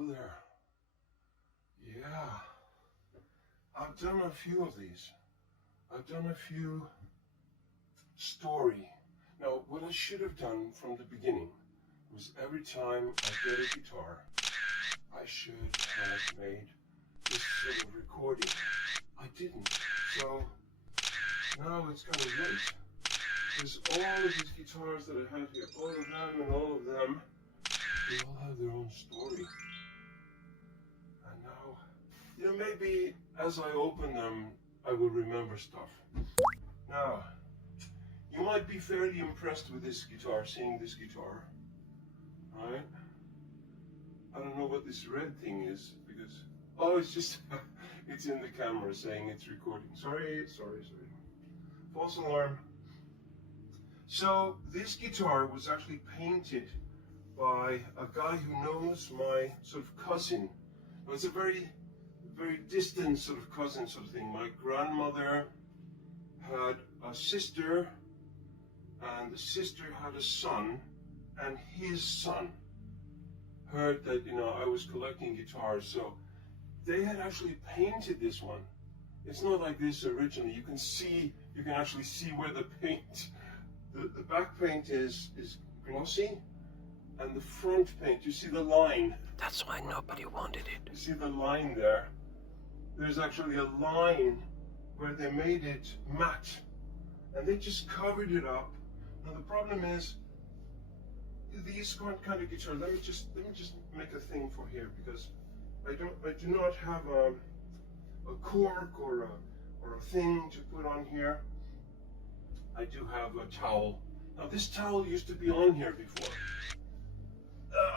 Hello there. Yeah, I've done a few of these. I've done a few story. Now, what I should have done from the beginning was every time I get a guitar, I should have made this sort of recording. I didn't. So now it's kind of late. Because all of these guitars that I have here, all of them and all of them, they all have their own story. And now, maybe as I open them, I will remember stuff. Now, you might be fairly impressed with this guitar, seeing this guitar, right? I don't know what this red thing is, because, oh, it's just, it's in the camera saying it's recording. Sorry. False alarm. So, this guitar was actually painted by a guy who knows my sort of cousin. It's a very distant sort of cousin sort of thing. My grandmother had a sister, and the sister had a son, and his son heard that, I was collecting guitars, so they had actually painted this one. It's not like this originally. You can actually see where the paint, the back paint is glossy, and the front paint, you see the line. That's why nobody wanted it. You see the line there? There's actually a line where they made it matte, and they just covered it up. Now the problem is, these kind of guitar. Let me just make a thing for here, because I do not have a cork or a thing to put on here. I do have a towel. Now this towel used to be on here before.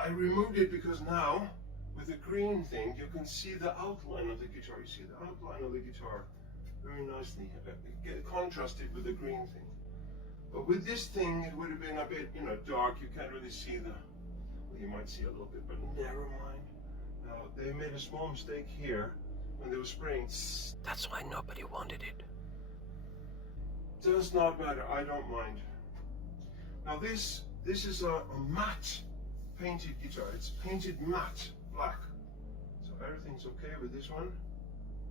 I removed it because now, with the green thing, you can see the outline of the guitar. You see the outline of the guitar very nicely, contrasted with the green thing. But with this thing, it would have been a bit, dark. You can't really see well, you might see a little bit, but never mind. Now, they made a small mistake here when they were spraying. That's why nobody wanted it. Does not matter. I don't mind. Now, this is a matte painted guitar. It's painted matte black. So everything's okay with this one.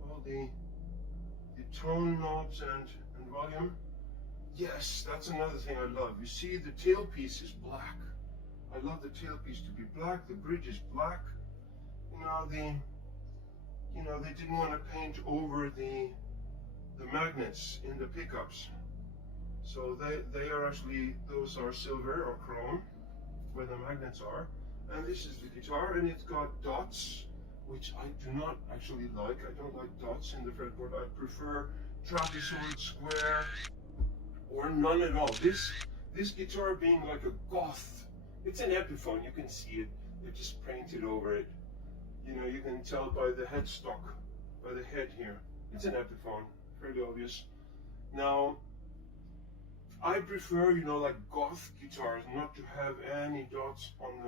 All the tone knobs and volume. Yes, that's another thing I love. You see, the tailpiece is black. I love the tailpiece to be black. The bridge is black. They didn't want to paint over the magnets in the pickups. So they are actually, those are silver or chrome, where the magnets are. And this is the guitar, and it's got dots, which I do not actually like. I don't like dots in the fretboard. I prefer trapezoid, square, or none at all. This guitar being like a goth, it's an Epiphone, you can see it. They just painted over it. You can tell by the headstock, by the head here. It's an Epiphone, fairly obvious. Now, I prefer, like goth guitars, not to have any dots on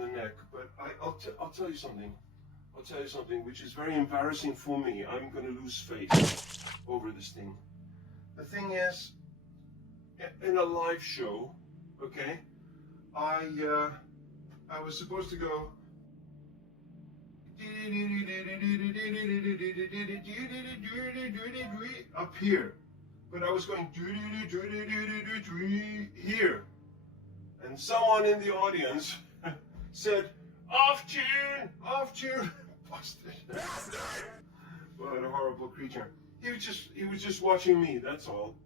the neck. But I'll tell you something. I'll tell you something which is very embarrassing for me. I'm going to lose face over this thing. The thing is, in a live show, okay, I was supposed to go up here, but I was going here, and someone in the audience said, off tune, busted. What a horrible creature. He was just watching me, that's all.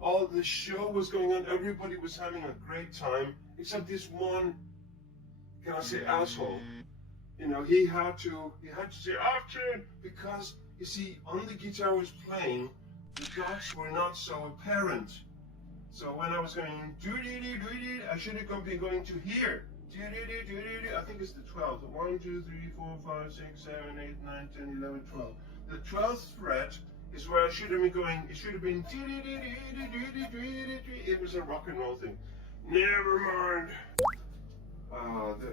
All the show was going on, everybody was having a great time, except this one, can I say asshole? He had to say off tune, because you see, on the guitar I was playing, the dots were not so apparent. So when I was going I should have been going to here. I think it's the 12th. 1, 2, 3, 4, 5, 6, 7, 8, 9, 10, 11, 12. The 12th fret is where I should have been going. It should have been. It was a rock and roll thing. Never mind.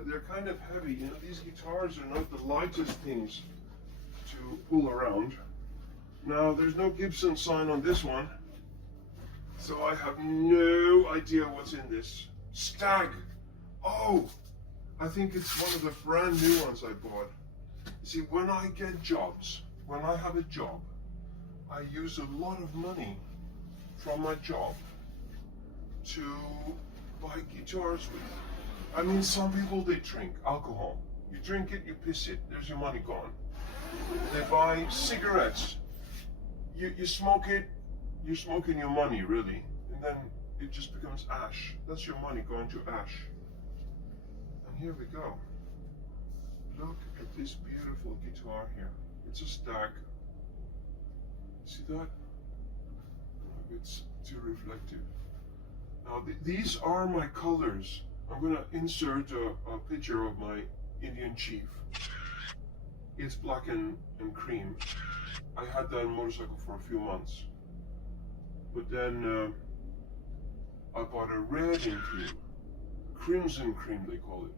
They're kind of heavy. These guitars are not the lightest things to pull around. Now, there's no Gibson sign on this one, so I have no idea what's in this. Stag. Oh, I think it's one of the brand new ones I bought. See, when I get jobs, when I have a job, I use a lot of money from my job to buy guitars with. I mean, some people, they drink alcohol. You drink it, you piss it, there's your money gone. They buy cigarettes. You smoke it, you're smoking your money, really. And then it just becomes ash. That's your money going to ash. And here we go. Look at this beautiful guitar here. It's a Stag. See that? It's too reflective. Now these are my colors. I'm going to insert a picture of my Indian chief. It's black and cream. I had that motorcycle for a few months. But then I bought a red and cream. Crimson cream they call it.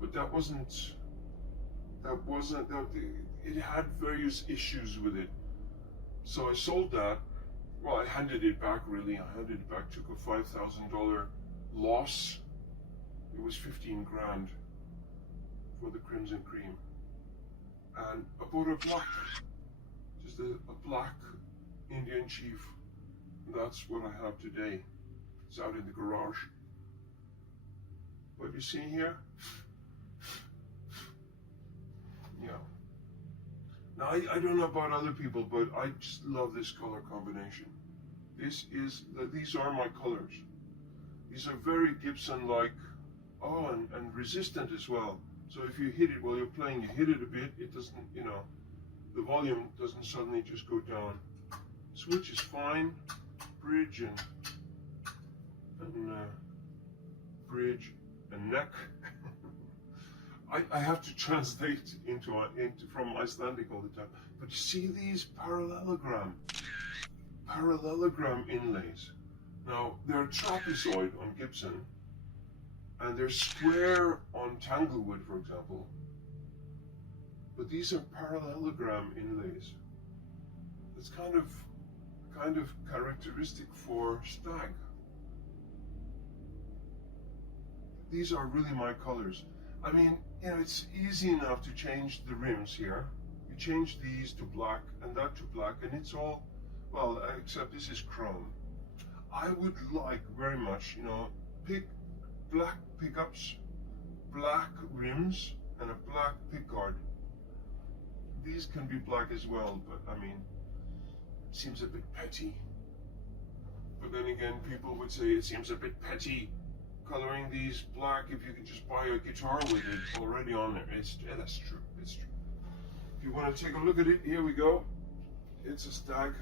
But that wasn't, it had various issues with it. So I sold that. Well, I handed it back, really. I handed it back, took a $5,000 loss. It was 15 grand for the Crimson Cream. And I bought a black, just a black Indian Chief. That's what I have today. It's out in the garage. What you see here? Yeah. Now, I don't know about other people, but I just love this color combination. These are my colors. These are very Gibson-like, and resistant as well. So if you hit it while you're playing, you hit it a bit, it doesn't, the volume doesn't suddenly just go down. Switch is fine, bridge and bridge and neck. I have to translate from Icelandic all the time. But you see these parallelogram inlays. Now they're trapezoid on Gibson, and they're square on Tanglewood, for example. But these are parallelogram inlays. It's kind of characteristic for Stag. These are really my colors. I mean, it's easy enough to change the rims here. You change these to black and that to black, and it's all, well, except this is chrome. I would like very much, pick black pickups, black rims, and a black pickguard. These can be black as well, but I mean, it seems a bit petty. But then again, people would say it seems a bit petty coloring these black if you can just buy a guitar with it already on there. That's true. It's true. If you want to take a look at it, here we go. It's a Stag.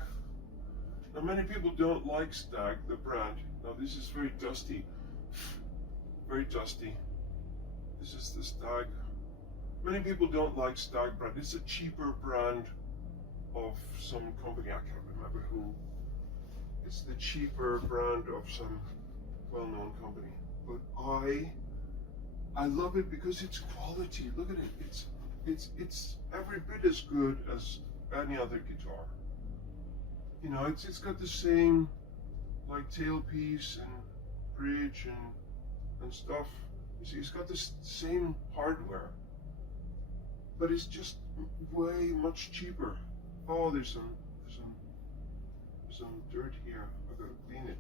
Now, many people don't like Stag, the brand. Now, this is very dusty. Very dusty. This is the Stag. Many people don't like Stag brand. It's a cheaper brand of some company. I can't remember who. It's the cheaper brand of some well-known company. But I love it because it's quality. Look at it. It's every bit as good as any other guitar. It's got the same like tailpiece and bridge and stuff. You see, it's got the same hardware, but it's just way much cheaper. Oh, there's some dirt here. I gotta clean it.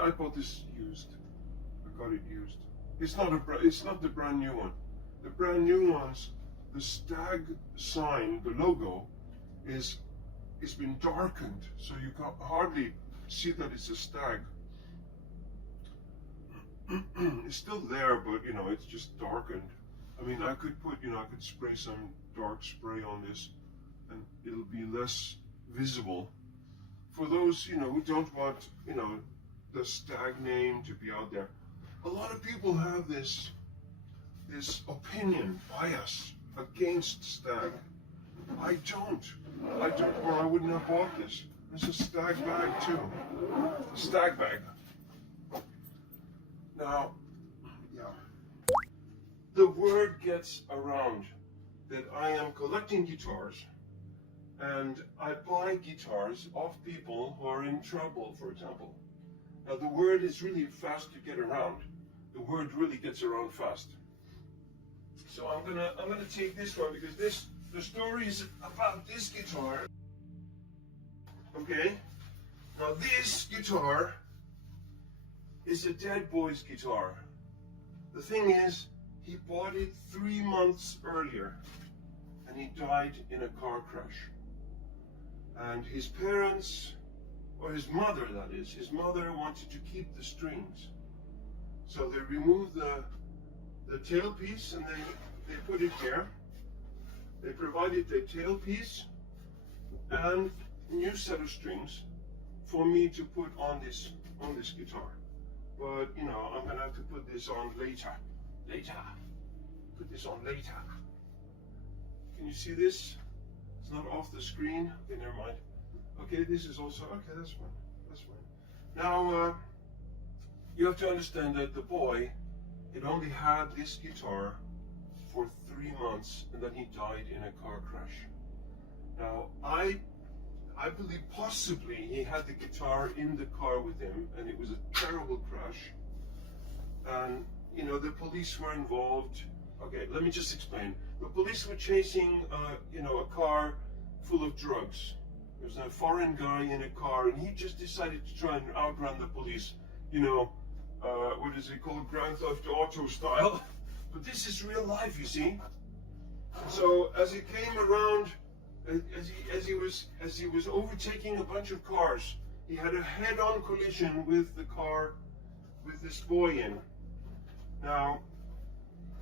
I bought this used. I got it used. It's not the brand new one. The brand new ones, the Stag sign, the logo, it's been darkened, so you can hardly see that it's a Stag. It's still there, but it's just darkened. I mean, I could spray some dark spray on this, and it'll be less visible. For those who don't want the Stag name to be out there. A lot of people have this opinion, bias against Stag. I don't, or I wouldn't have bought this. It's a Stag bag too. Stag bag. Now, yeah. The word gets around that I am collecting guitars, and I buy guitars off people who are in trouble, for example. Now, the word is really fast to get around. the word really gets around fast. So I'm gonna take this one because the story is about this guitar. Okay, now this guitar is a DeadBoy's guitar. The thing is, he bought it 3 months earlier, and he died in a car crash. And his parents, or his mother that is, his mother wanted to keep the strings. So they removed the tailpiece and they put it here. They provided the tailpiece and new set of strings for me to put on this guitar. But you know, I'm gonna have to put this on later. Put this on later. Can you see this? It's not off the screen. Okay, never mind. Okay, this is also okay. That's fine. That's fine. Now you have to understand that the boy had only had this guitar for 3 months, and then he died in a car crash. Now I believe possibly he had the guitar in the car with him, and it was a terrible crash. And you know, the police were involved. Okay, let me just explain. The police were chasing, you know, a car full of drugs. There was a foreign guy in a car, and he just decided to try and outrun the police. You know, what is it called, Grand Theft Auto style. But this is real life, you see. So as he came around, as he was overtaking a bunch of cars, he had a head-on collision with the car with this boy in. Now,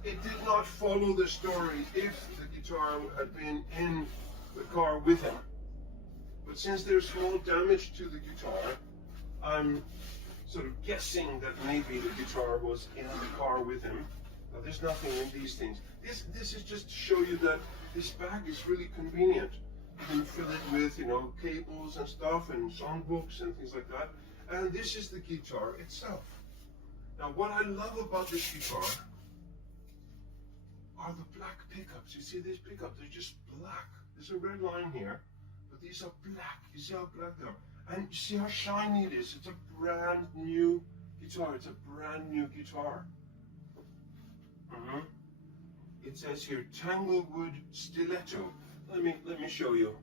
it did not follow the story if the guitar had been in the car with him. But since there's small damage to the guitar, I'm sort of guessing that maybe the guitar was in the car with him. Now, there's nothing in these things. This is just to show you that this bag is really convenient. You can fill it with, you know, cables and stuff and songbooks and things like that. And this is the guitar itself. Now, what I love about this guitar are the black pickups. You see these pickups? They're just black. There's a red line here, but these are black. You see how black they are? And you see how shiny it is? It's a brand new guitar. It's a brand new guitar. It says here, Tanglewood Stiletto. Let me show you.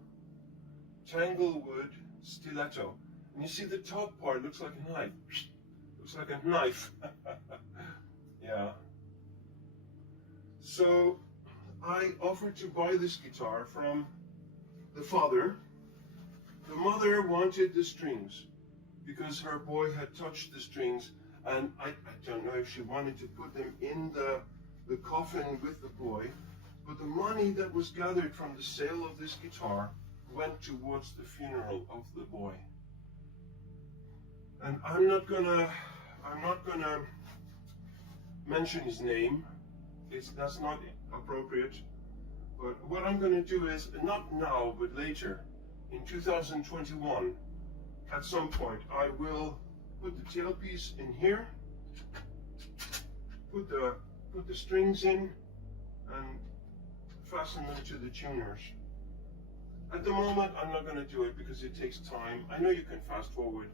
Tanglewood Stiletto. And you see the top part looks like a knife. Looks like a knife. Yeah. So I offered to buy this guitar from the father. The mother wanted the strings because her boy had touched the strings, and I don't know if she wanted to put them in the coffin with the boy, but the money that was gathered from the sale of this guitar went towards the funeral of the boy. And I'm not gonna mention his name. That's not appropriate. But what I'm gonna do is, not now, but later, in 2021, at some point, I will put the tailpiece in here, put the strings in, and fasten them to the tuners. At the moment, I'm not going to do it because it takes time. I know you can fast forward,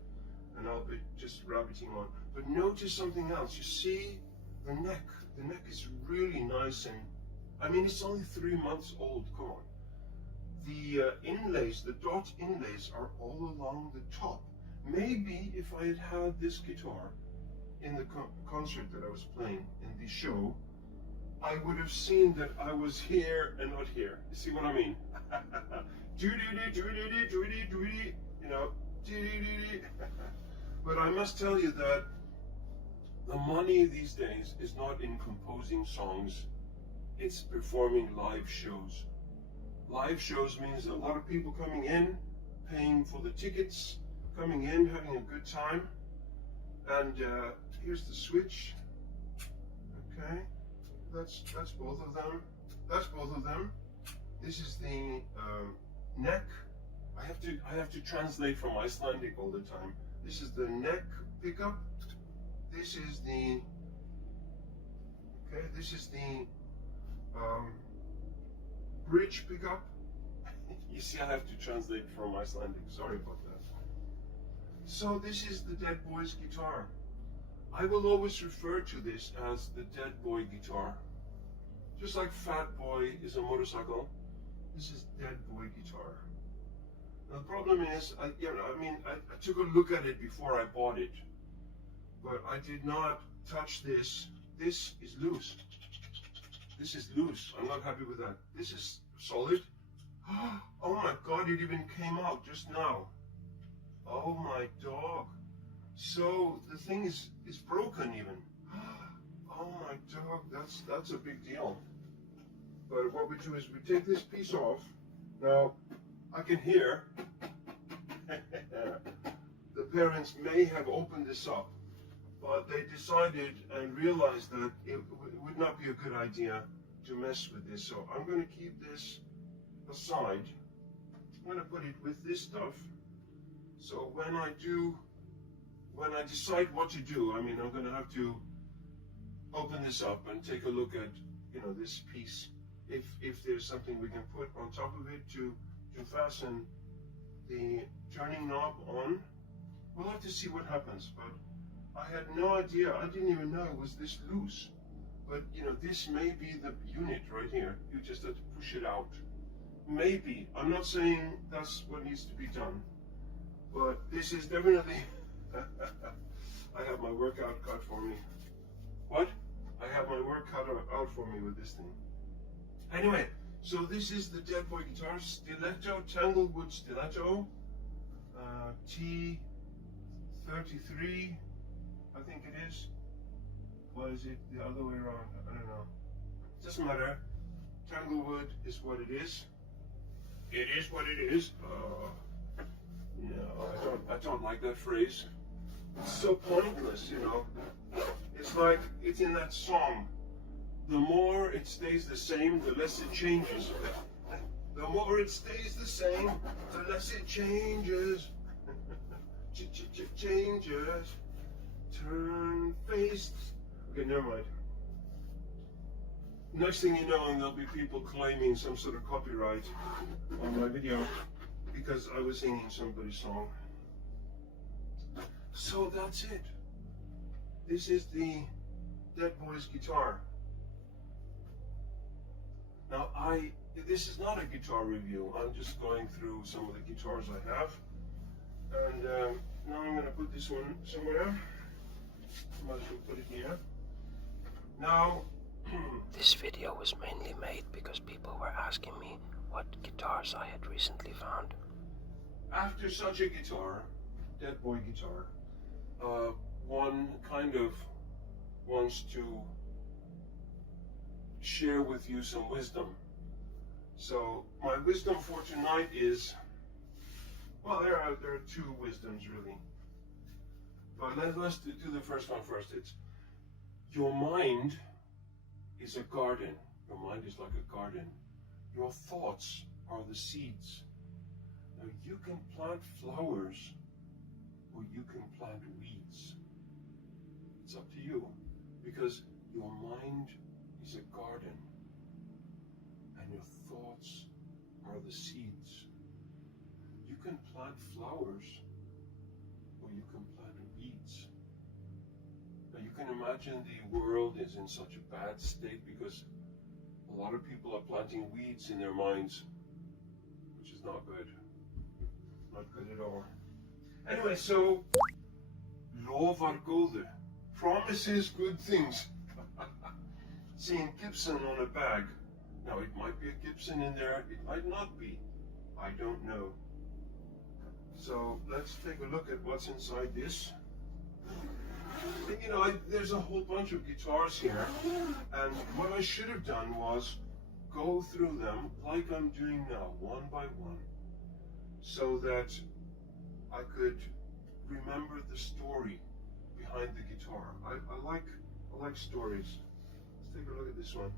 and I'll be just rabbiting on. But notice something else. You see the neck. The neck is really nice, and I mean, it's only 3 months old. Come on. The inlays, the dot inlays, are all along the top. Maybe if I had had this guitar in the concert that I was playing in the show, I would have seen that I was here and not here. You see what I mean? You know, but I must tell you that the money these days is not in composing songs, it's performing live shows. Live shows means a lot of people coming in, paying for the tickets, coming in, having a good time. And here's the switch. Okay, that's both of them. That's both of them. This is the neck. I have to translate from Icelandic all the time. This is the neck pickup. This is the bridge pickup. You see, I have to translate from Icelandic. Sorry about that. So this is the DeadBoy's guitar. I will always refer to this as the DeadBoy guitar. Just like Fat Boy is a motorcycle, this is DeadBoy guitar. Now the problem is, I took a look at it before I bought it, but I did not touch this. This is loose. This is loose. I'm not happy with that. This is solid. Oh my God, it even came out just now. Oh my dog. So the thing is broken even. Oh my dog, that's a big deal. But what we do is we take this piece off. Now, I can hear the parents may have opened this up, but they decided and realized that it would not be a good idea to mess with this. So I'm going to keep this aside. I'm going to put it with this stuff. So when I decide what to do, I'm going to have to open this up and take a look at, this piece. If there's something we can put on top of it to fasten the turning knob on, we'll have to see what happens. But I had no idea. I didn't even know it was this loose. But this may be the unit right here. You just have to push it out. Maybe. I'm not saying that's what needs to be done. But this is definitely. I have my workout cut for me. What? I have my work cut out for me with this thing. Anyway, so this is the DeadBoy guitar, stiletto, Tanglewood stiletto, T33, I think it is. Or is it the other way around? I don't know. Doesn't matter. Tanglewood is what it is. It is what it is. No, I don't like that phrase. It's so pointless, It's like, it's in that song. The more it stays the same, the less it changes. The more it stays the same, the less it changes. Changes. Turn face. Okay, never mind. Next thing you know, and there'll be people claiming some sort of copyright on my video because I was singing somebody's song. So that's it. This is the DeadBoy's guitar. Now this is not a guitar review. I'm just going through some of the guitars I have. And now I'm going to put this one somewhere. I might as well put it here. Now, This video was mainly made because people were asking me what guitars I had recently found. after such a guitar, DeadBoy guitar, one kind of wants to share with you some wisdom. So my wisdom for tonight is, well, there are two wisdoms really. But let's do the first one first. It's your mind is a garden. Your mind is like a garden. Your thoughts are the seeds. Now you can plant flowers or you can plant weeds. It's up to you, because your mind is a garden and your thoughts are the seeds. You can plant flowers or you can plant weeds. Now you can imagine the world is in such a bad state because a lot of people are planting weeds in their minds, which is not good. Not good at all. Anyway, so lovar góðu, promises good things. Seeing Gibson on a bag. Now it might be a Gibson in there, it might not be. I don't know. So let's take a look at what's inside this. There's a whole bunch of guitars here, and what I should have done was go through them like I'm doing now, one by one, so that I could remember the story behind the guitar. I like stories. Let's take a look at this one.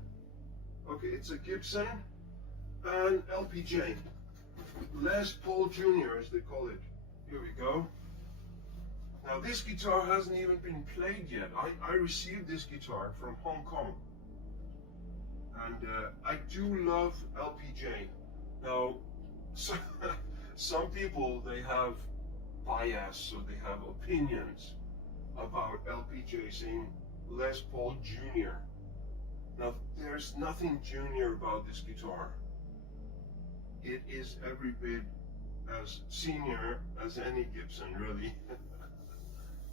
Okay, it's a Gibson and LPJ, Les Paul Jr. as they call it. Here we go. Now this guitar hasn't even been played yet. I received this guitar from Hong Kong, and I do love LPJ. Now, some people, they have bias, or they have opinions about LPJ saying Les Paul Jr. Now, there's nothing junior about this guitar. It is every bit as senior as any Gibson, really.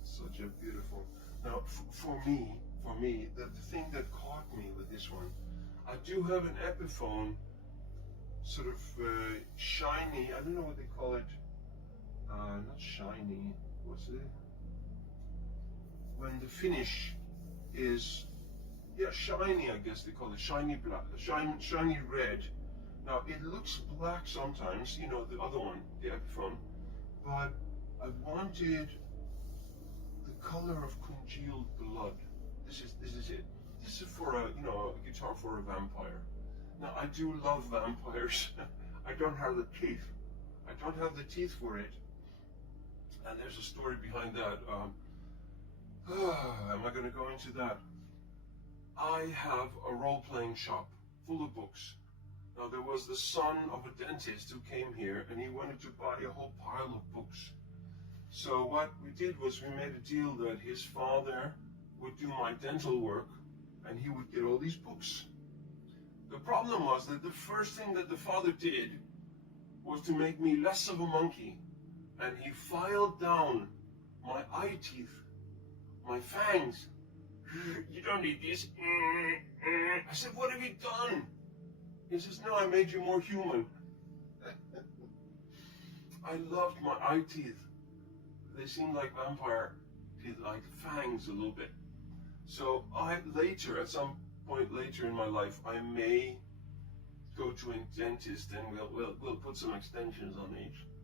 Such a beautiful. Now, for me, the thing that caught me with this one, I do have an Epiphone, sort of shiny. I don't know what they call it. Not shiny. What's it? When the finish is, yeah, shiny. I guess they call it shiny black, shiny red. Now it looks black sometimes, you know, the other one, the Epiphone, but I wanted the color of congealed blood. This is it. This is for a, you know, a guitar for a vampire. Now I do love vampires. I don't have the teeth. I don't have the teeth for it. And there's a story behind that. Am I going to go into that? I have a role-playing shop full of books. Now there was the son of a dentist who came here and he wanted to buy a whole pile of books. So what we did was we made a deal that his father would do my dental work and he would get all these books. The problem was that the first thing that the father did was to make me less of a monkey, and he filed down my eye teeth, my fangs. You don't need this. I said, what have you done? He says, no, I made you more human. I loved my eye teeth. They seemed like vampire teeth, like fangs a little bit. So later, at some point later in my life, I may go to a dentist and we'll put some extensions on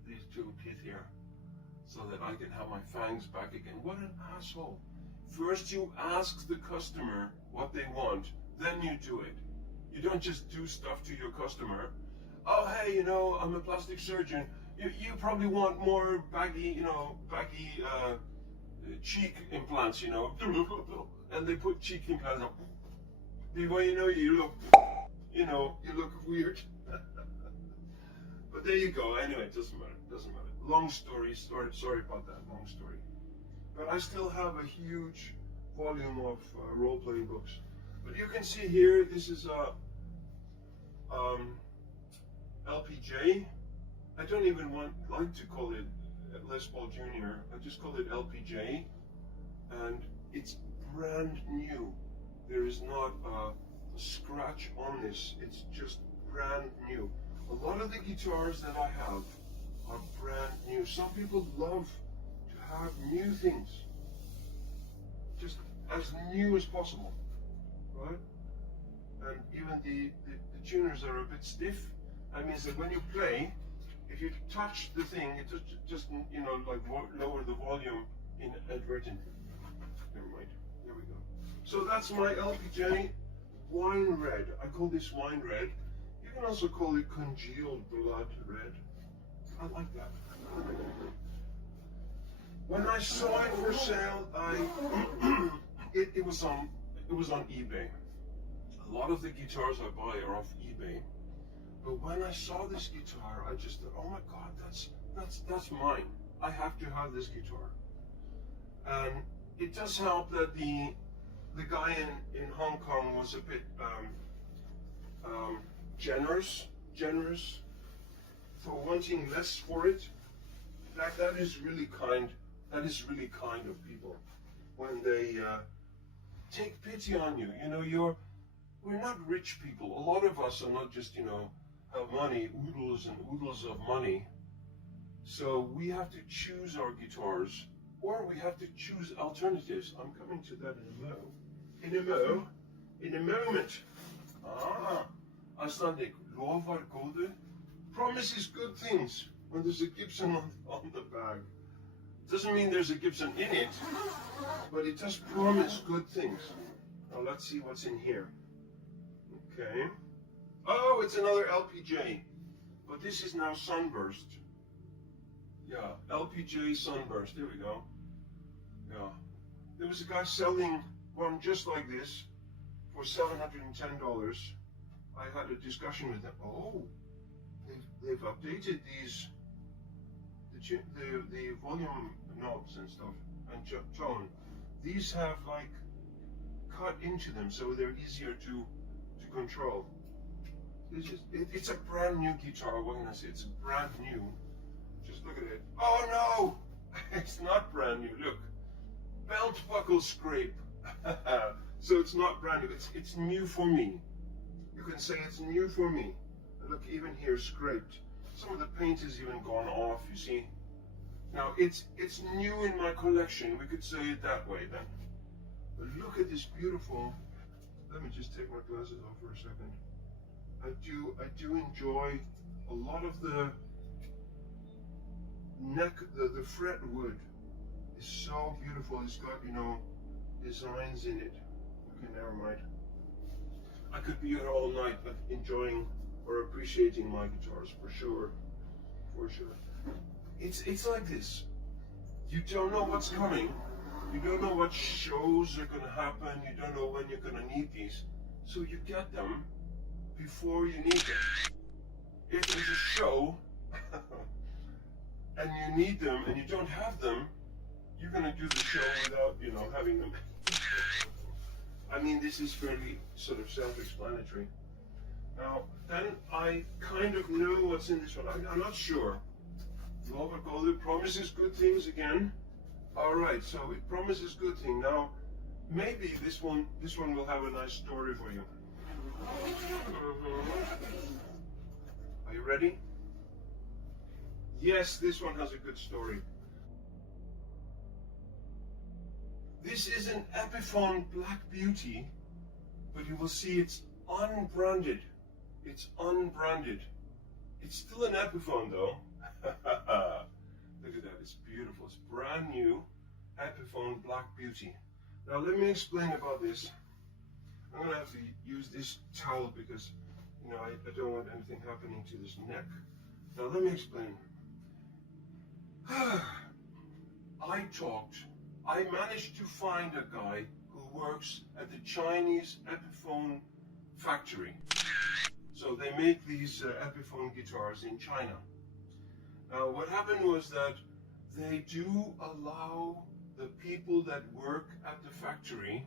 these two teeth here, so that I can have my fangs back again. What an asshole. First you ask the customer what they want, then you do it. You don't just do stuff to your customer. Oh, hey, you know, I'm a plastic surgeon. You probably want more baggy, cheek implants, you know. And they put cheek implants on. Before you know, you look weird. But there you go. Anyway, it doesn't matter. Long story. Sorry about that. Long story. But I still have a huge volume of role-playing books. But you can see here, this is a LPJ. I don't even like to call it Les Paul Jr. I just call it LPJ, and it's brand new. There is not a scratch on this. It's just brand new. A lot of the guitars that I have are brand new. Some people love to have new things, just as new as possible, right? And even the tuners are a bit stiff. That means that when you play, if you touch the thing, it just like lower the volume inadvertently. Never mind. There we go. So that's my LPJ wine red. I call this wine red. You can also call it congealed blood red. I like that. When I saw it for sale, it was on eBay. A lot of the guitars I buy are off eBay. But when I saw this guitar, I just thought, oh my God, that's mine. I have to have this guitar. And it does help that the guy in Hong Kong was a bit generous for wanting less for it. That is really kind. That is really kind of people when they take pity on you. You know, we're not rich people. A lot of us are not just, have money, oodles and oodles of money. So we have to choose our guitars, or we have to choose alternatives. I'm coming to that in a moment. Icelandic, lovar góðu, promises good things when there's a Gibson on the bag. Doesn't mean there's a Gibson in it, but it does promise good things. Now let's see what's in here. Okay. Oh, it's another LPJ, but this is now Sunburst. Yeah, LPJ Sunburst. There we go. Yeah. There was a guy selling one just like this for $710. I had a discussion with them. Oh, they've updated the volume knobs and stuff and tone. these have like cut into them, so they're easier to control. It's a brand new guitar. What can I say? It's brand new. Just look at it. Oh no! It's not brand new. Look, belt buckle scrape. So it's not brand new. It's new for me. You can say it's new for me. Look, even here scraped. Some of the paint is even gone off. You see. Now it's new in my collection. We could say it that way then. But look at this beautiful. Let me just take my glasses off for a second. I do enjoy a lot of the neck, the fret wood is so beautiful. It's got, you know, designs in it. Okay, never mind. I could be here all night enjoying or appreciating my guitars for sure. For sure. It's like this. You don't know what's coming. You don't know what shows are gonna happen. You don't know when you're gonna need these. So you get them before you need them. If there's a show and you need them and you don't have them, you're gonna do the show without, you know, having them. I mean, this is fairly sort of self-explanatory. Now, then I kind of know what's in this one. I'm not sure. Robert Golden promises good things again. All right, so it promises good thing. Now, maybe this one will have a nice story for you. Are you ready? Yes, this one has a good story. This is an Epiphone Black Beauty, but you will see it's unbranded. It's unbranded. It's still an Epiphone though. Look at that, it's beautiful. It's brand new Epiphone Black Beauty. Now let me explain about this. I'm gonna have to use this towel because, you know, I don't want anything happening to this neck. Now let me explain. I managed to find a guy who works at the Chinese Epiphone factory. So they make these Epiphone guitars in China. Now what happened was that they do allow the people that work at the factory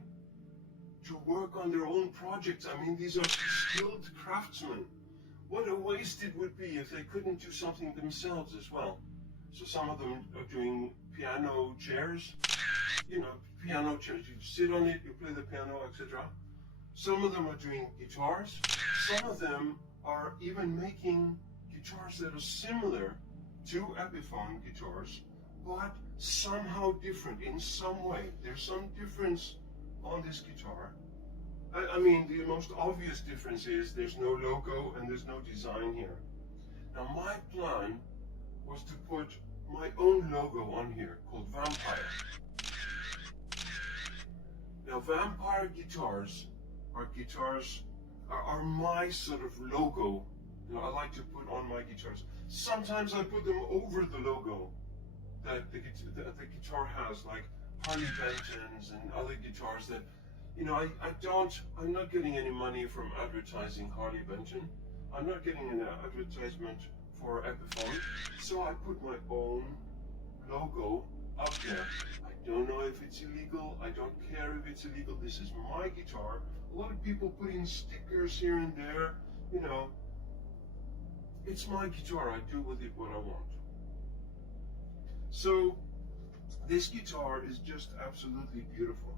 to work on their own projects. I mean, these are skilled craftsmen. What a waste it would be if they couldn't do something themselves as well. So some of them are doing piano chairs, you know, piano chairs. You sit on it, you play the piano, etc. Some of them are doing guitars. Some of them are even making guitars that are similar to Epiphone guitars, but somehow different in some way. There's some difference on this guitar. I mean, the most obvious difference is there's no logo and there's no design here. Now my plan was to put my own logo on here called Vampire. Now Vampire guitars are my sort of logo. You know, I like to put on my guitars. Sometimes I put them over the logo that the guitar has, like Harley Benton's and other guitars that, you know, I'm not getting any money from advertising Harley Benton. I'm not getting an advertisement for Epiphone. So I put my own logo up there. I don't know if it's illegal. I don't care if it's illegal. This is my guitar. A lot of people put in stickers here and there, you know. It's my guitar. I do with it what I want. So this guitar is just absolutely beautiful.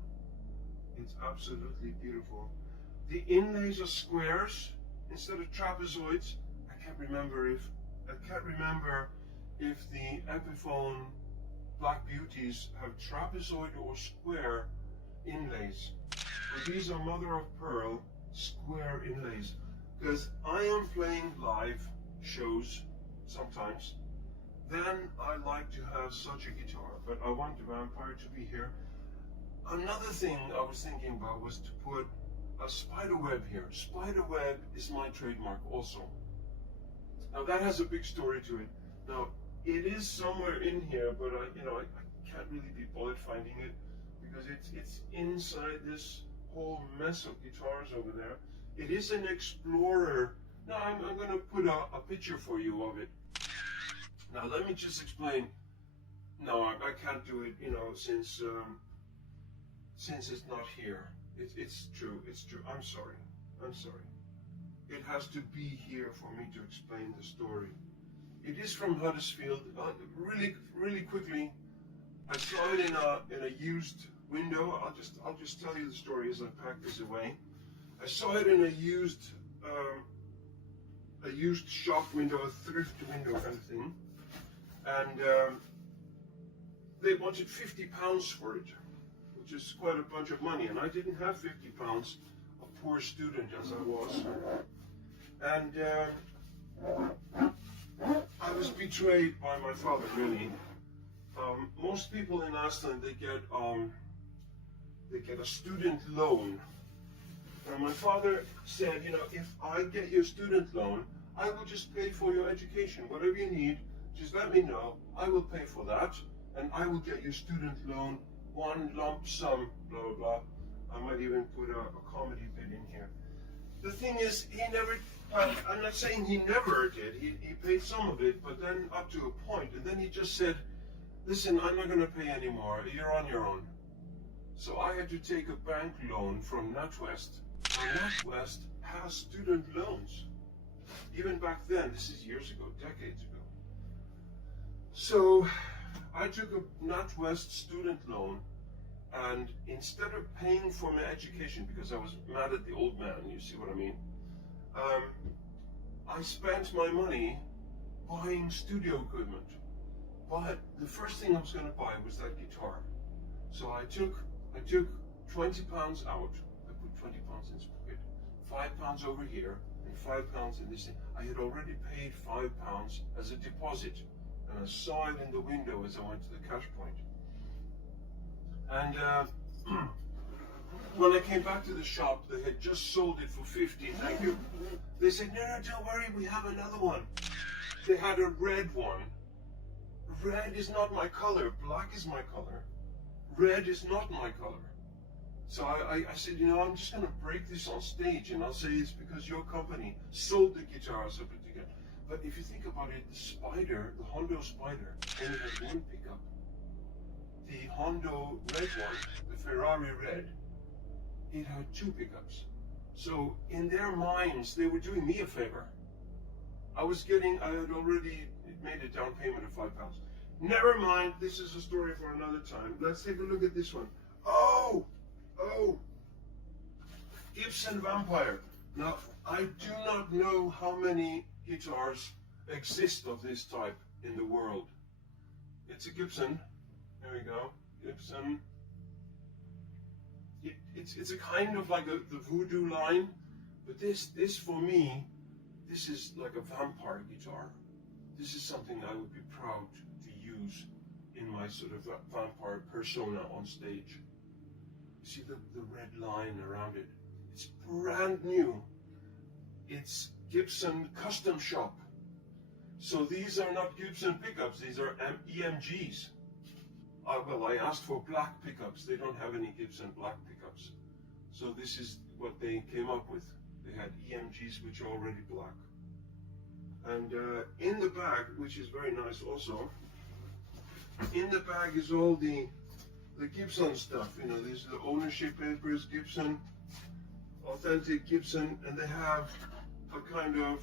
It's absolutely beautiful. The inlays are squares instead of trapezoids. I can't remember if the Epiphone Black Beauties have trapezoid or square inlays. But these are mother of pearl square inlays. Because I am playing live shows sometimes, then I like to have such a guitar, but I want the Vampire to be here. Another thing I was thinking about was to put a spider web here. Spider web is my trademark also. Now that has a big story to it. Now it is somewhere in here, but I can't really be bothered finding it because it's inside this whole mess of guitars over there. It is an Explorer. Now I'm going to put a picture for you of it. Now let me just explain. No, I can't do it, you know, since since it's not here. It's true. It's true. I'm sorry. I'm sorry. It has to be here for me to explain the story. It is from Huddersfield. Really quickly, I saw it in a used window. I'll just tell you the story as I pack this away. I saw it in a used shop window, a thrift window kind of thing, and they wanted £50 for it, which is quite a bunch of money, and I didn't have £50, a poor student as I was, and I was betrayed by my father, really. Most people in Iceland, they get a student loan. And my father said, you know, if I get you a student loan, I will just pay for your education. Whatever you need, just let me know. I will pay for that, and I will get you a student loan, one lump sum, blah, blah, blah. I might even put a comedy bit in here. The thing is, he never, I'm not saying he never did. He paid some of it, but then up to a point, and then he just said, listen, I'm not going to pay anymore. You're on your own. So I had to take a bank loan from NatWest. And NatWest has student loans. Even back then, this is years ago, decades ago. So I took a NatWest student loan, and instead of paying for my education, because I was mad at the old man, you see what I mean? I spent my money buying studio equipment. But the first thing I was going to buy was that guitar. So I took £20 out. I put £20 in his pocket, £5 over here, and £5 in this thing. I had already paid £5 as a deposit, and I saw it in the window as I went to the cash point. And when I came back to the shop, they had just sold it for 50. Thank you. They said, no, don't worry, we have another one. They had a red one. Red is not my color. Black is my color. Red is not my color. So I said, you know, I'm just going to break this on stage, and I'll say it's because your company sold the guitars I put together. But if you think about it, the Spider, the Hondo Spider, only has one pickup. The Hondo red one, the Ferrari red, it had two pickups. So in their minds, they were doing me a favor. I had already made a down payment of £5. Never mind, this is a story for another time. Let's take a look at this one. Oh, Gibson Vampire. Now, I do not know how many guitars exist of this type in the world. It's a Gibson. There we go, Gibson. It's a kind of like the Voodoo line, but this for me, this is like a vampire guitar. This is something I would be proud to use in my sort of vampire persona on stage. You see the red line around it? It's brand new. It's Gibson Custom Shop. So these are not Gibson pickups, these are EMGs. Well, I asked for black pickups. They don't have any Gibson black pickups. So this is what they came up with. They had EMGs which are already black. And in the bag, which is very nice also, in the bag is all the Gibson stuff. You know, these are the ownership papers, Gibson, authentic Gibson, and they have a kind of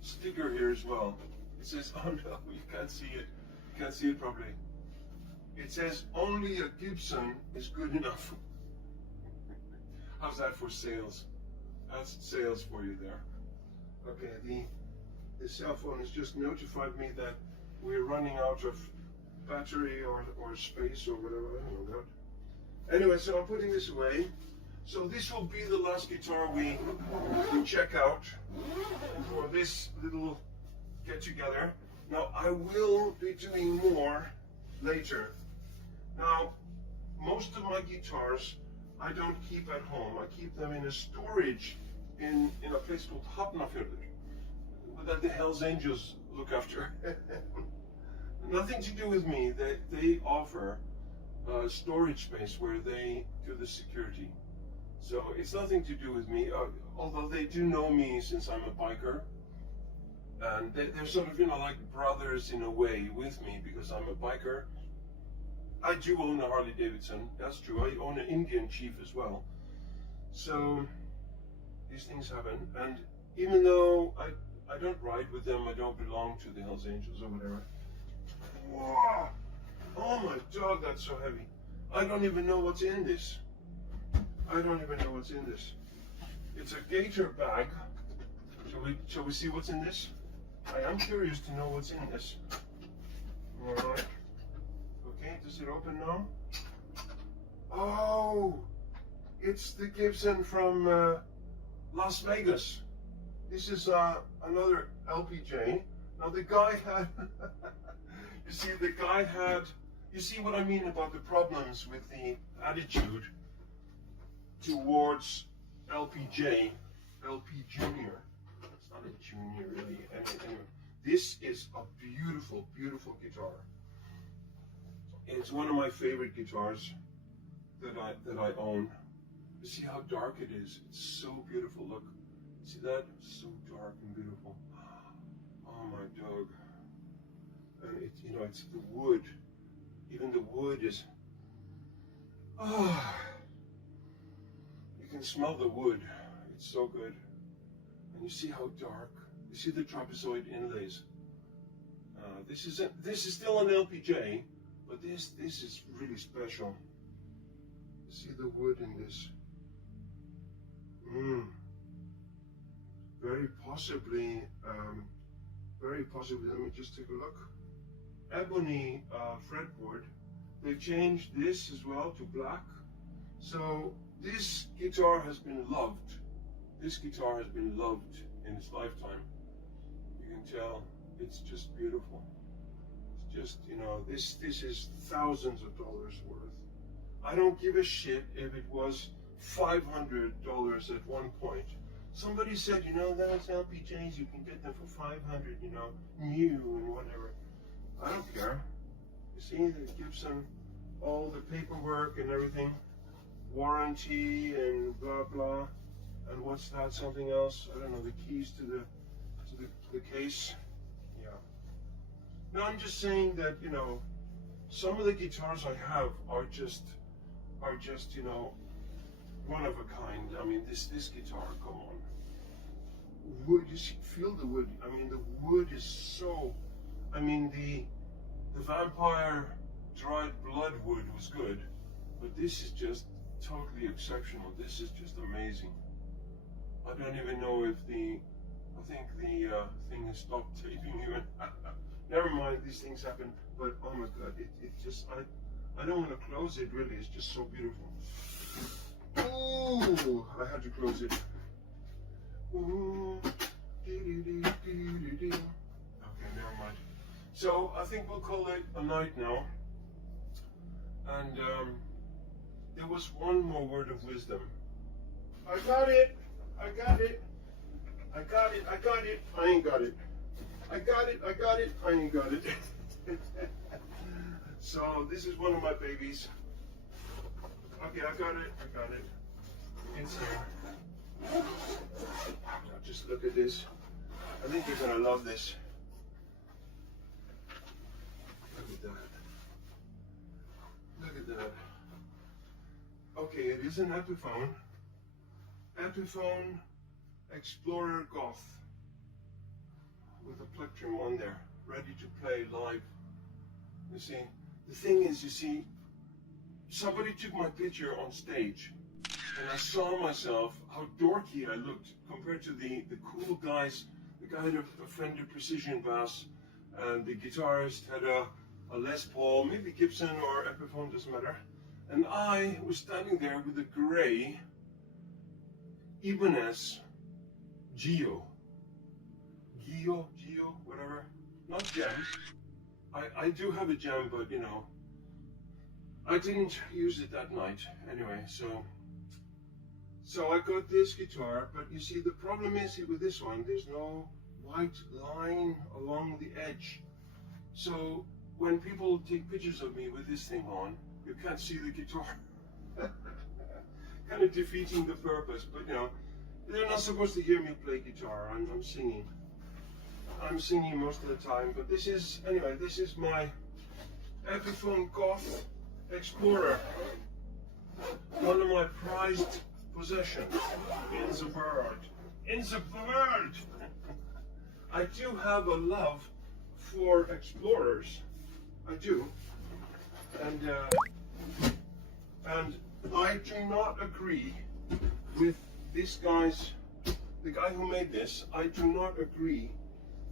sticker here as well. It says, oh no, you can't see it. You can't see it properly. It says, only a Gibson is good enough. How's that for sales? That's sales for you there. Okay, the cell phone has just notified me that we're running out of battery or space or whatever. I don't know that. Anyway, so I'm putting this away. So this will be the last guitar we check out for this little get together. Now I will be doing more later. Now, most of my guitars I don't keep at home. I keep them in a storage in a place called Hafnarfjörður that the Hells Angels look after. Nothing to do with me. They offer storage space where they do the security. So it's nothing to do with me, although they do know me since I'm a biker. And they're sort of, you know, like brothers in a way with me because I'm a biker. I do own a Harley Davidson, that's true. I own an Indian Chief as well. So these things happen, and even though I don't ride with them, I don't belong to the Hells Angels or whatever. Whoa! Oh my dog, that's so heavy. I don't even know what's in this. I don't even know what's in this. It's a gator bag. Shall we see what's in this? I am curious to know what's in this. Alright. Okay, does it open now? Oh! It's the Gibson from Las Vegas. This is another LPJ. Now the guy had, you see what I mean about the problems with the attitude towards LPJ, LP Junior. It's not a junior really. Anyway, this is a beautiful, beautiful guitar. It's one of my favorite guitars that I own. You see how dark it is? It's so beautiful. Look, see that? So dark and beautiful. Oh my dog. And it, you know, it's the wood. Even the wood is. Ah, you can smell the wood. It's so good. And you see how dark. You see the trapezoid inlays. This is still an LPJ, but this is really special. You see the wood in this. Very possibly, let me just take a look. Ebony fretboard. They've changed this as well to black. So this guitar has been loved. This guitar has been loved in its lifetime. You can tell it's just beautiful. It's just, you know, this is thousands of dollars worth. I don't give a shit if it was $500 at one point. Somebody said, you know, those LPJs, you can get them for 500, you know, new and whatever. I don't care. You see, the Gibson, all the paperwork and everything, warranty and blah blah, and what's that? Something else? I don't know. The keys to the case. Yeah. No, I'm just saying that, you know, some of the guitars I have are just you know, one of a kind. I mean, this guitar, come on. Wood, you see, feel the wood. I mean, the wood is so. I mean, the Vampire dried blood wood was good, but this is just totally exceptional. This is just amazing. I don't even know if I think the thing has stopped taping even. Never mind, these things happen. But oh my God, it just I don't want to close it really. It's just so beautiful. Ooh, I had to close it. Ooh. Okay, never mind. So I think we'll call it a night now. And there was one more word of wisdom. I got it. I got it. I got it. I got it. I ain't got it. I got it. I got it. I ain't got it. So this is one of my babies. Okay, I got it. I got it. It's here. Now just look at this. I think you're gonna love this. Look at that. Look at that. Okay, it is an Epiphone. Epiphone Explorer Goth with a plectrum on there, ready to play live. You see, the thing is, you see, somebody took my picture on stage, and I saw myself how dorky I looked compared to the cool guys. The guy had a Fender Precision bass, and the guitarist had a Les Paul, maybe Gibson or Epiphone, doesn't matter. And I was standing there with a gray Ibanez Geo, whatever, not Jam. I do have a Jam, but you know, I didn't use it that night anyway. So I got this guitar, but you see, the problem is with this one, there's no white line along the edge. So when people take pictures of me with this thing on, you can't see the guitar. Kind of defeating the purpose, but you know, they're not supposed to hear me play guitar. I'm singing. I'm singing most of the time, but this is, anyway, this is my Epiphone Goth Explorer. One of my prized possessions in the world. In the world! I do have a love for explorers. I do. And I do not agree with this guy's, the guy who made this, I do not agree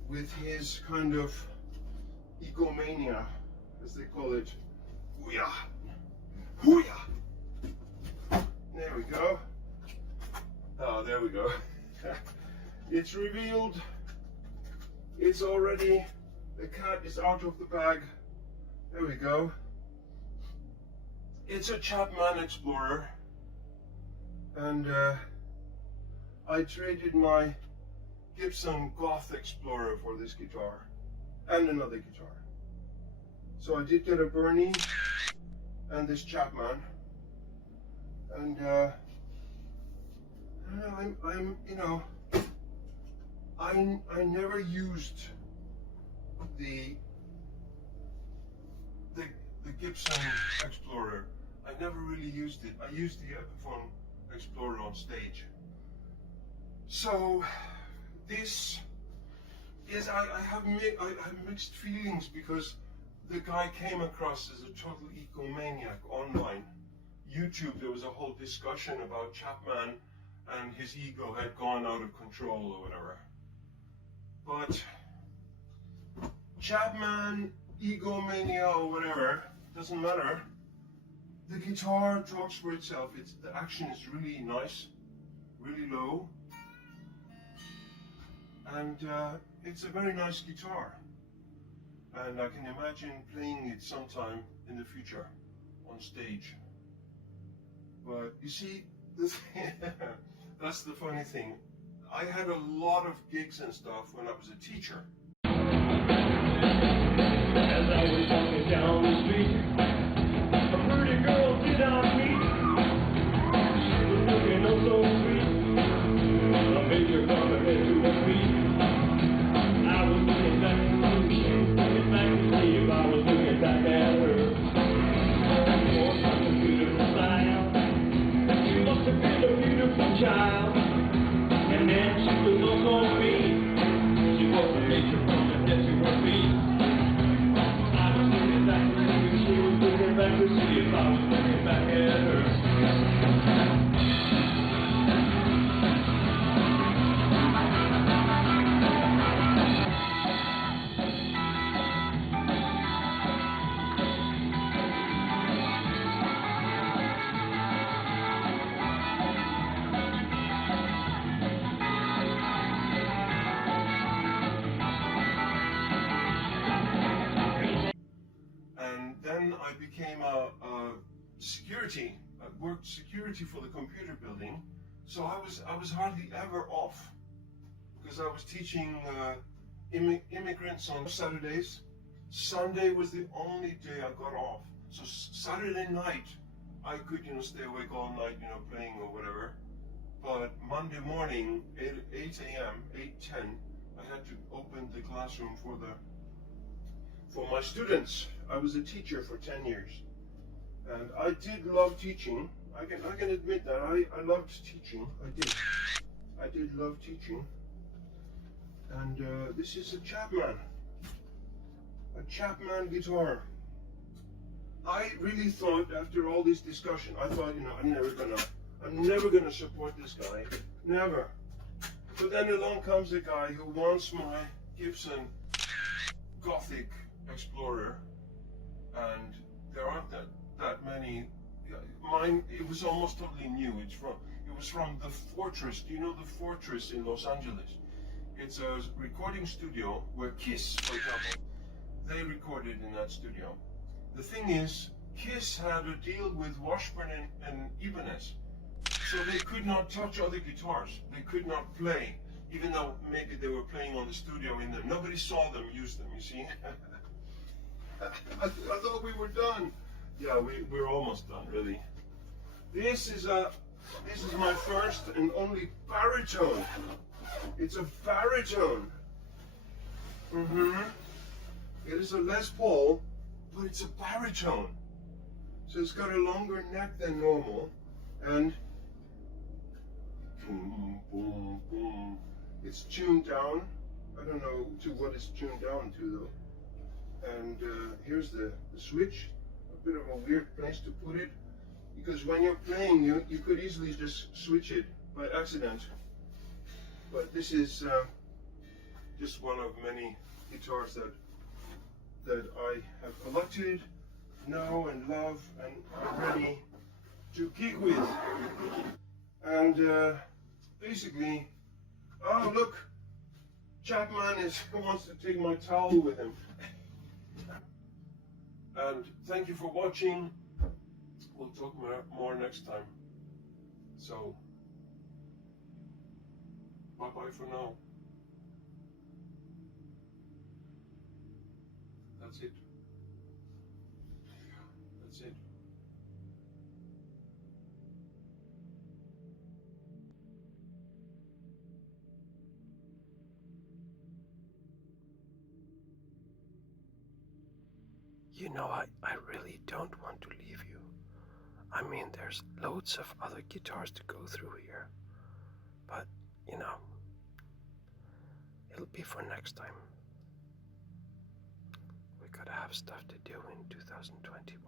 with his kind of egomania, as they call it. Hoo-yah! Hoo-yah! There we go. Oh, there we go. It's revealed. It's already, the cat is out of the bag. There we go. It's a Chapman Explorer. And I traded my Gibson Goth Explorer for this guitar. And another guitar. So I did get a Bernie and this Chapman. And I'm you know, I never used the Gibson Explorer. I never really used it. I used the Epiphone Explorer on stage. So this is, I have mixed feelings, because the guy came across as a total egomaniac online. YouTube, there was a whole discussion about Chapman and his ego had gone out of control or whatever. But Chapman, egomania or whatever, doesn't matter. The guitar talks for itself. The action is really nice, really low, and it's a very nice guitar. And I can imagine playing it sometime in the future on stage. But you see, that's the funny thing. I had a lot of gigs and stuff when I was a teacher. As I was walking down the street, a pretty girl did I meet. She was looking oh so sweet. I made her come ahead to her feet. I was looking back to see, she was looking back to see if I was looking back at her. Oh, such a beautiful style. She must have been a beautiful child. And then she was also mean. She was a nature from the head to her feet. I was looking back to see if she was looking back to see if I was looking back at her. And then I became a security. I worked security for the computer building. So I was hardly ever off, because I was teaching immigrants on Saturdays. Sunday was the only day I got off. So Saturday night I could, stay awake all night, playing or whatever. But Monday morning, 8 a.m., 8:10, I had to open the classroom for my students. I was a teacher for 10 years. And I did love teaching. I can admit that. I loved teaching. I did love teaching. And this is a Chapman guitar. I really thought, after all this discussion, I thought, I'm never gonna support this guy. Never. But then along comes a guy who wants my Gibson Gothic Explorer, and there aren't that many. Mine, it was almost totally new. It was from the Fortress. Do you know the Fortress in Los Angeles? It's a recording studio where Kiss, for example, they recorded in that studio. The thing is, Kiss had a deal with Washburn and Ibanez, so they could not touch other guitars. They could not play, even though maybe they were playing on the studio in them. Nobody saw them use them, you see. I thought we were done. Yeah, we're almost done, really. This is my first and only baritone. It's a baritone. It is a Les Paul, but it's a baritone. So it's got a longer neck than normal, and boom, boom, boom. It's tuned down. I don't know to what it's tuned down to though. And here's the switch. A bit of a weird place to put it, because when you're playing, you could easily just switch it by accident. But this is just one of many guitars that I have collected now and love and are ready to gig with. And basically, oh look, Chapman wants to take my towel with him. And thank you for watching. We'll talk more next time. So, bye-bye for now. That's it. That's it. You know, I really don't want to leave you. I mean, there's loads of other guitars to go through here. But, you know, it'll be for next time. We gotta have stuff to do in 2021.